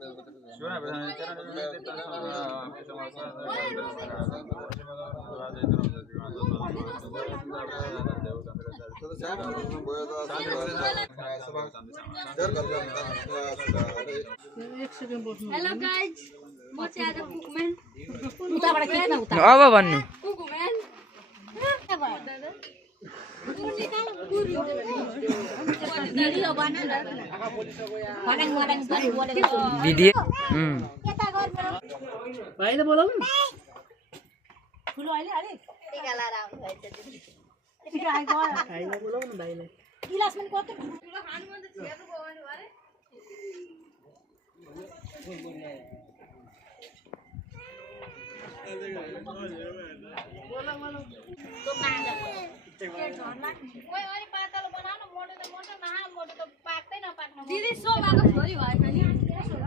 Hello guys, म चाहिँ आज कुकम्यान उताबाट किन उता अब भन्नु कुकम्यान दिदी भाइले बोलाउनु ठुलो अहिले अरे टिका लाएर आउनु भएछ दिदी भाइले बोलाउनु भाइले गिलास पनि कति ठुलो खानु मन त छेर्नु भयो भने दिदी सो भएको छोरी भएछ नि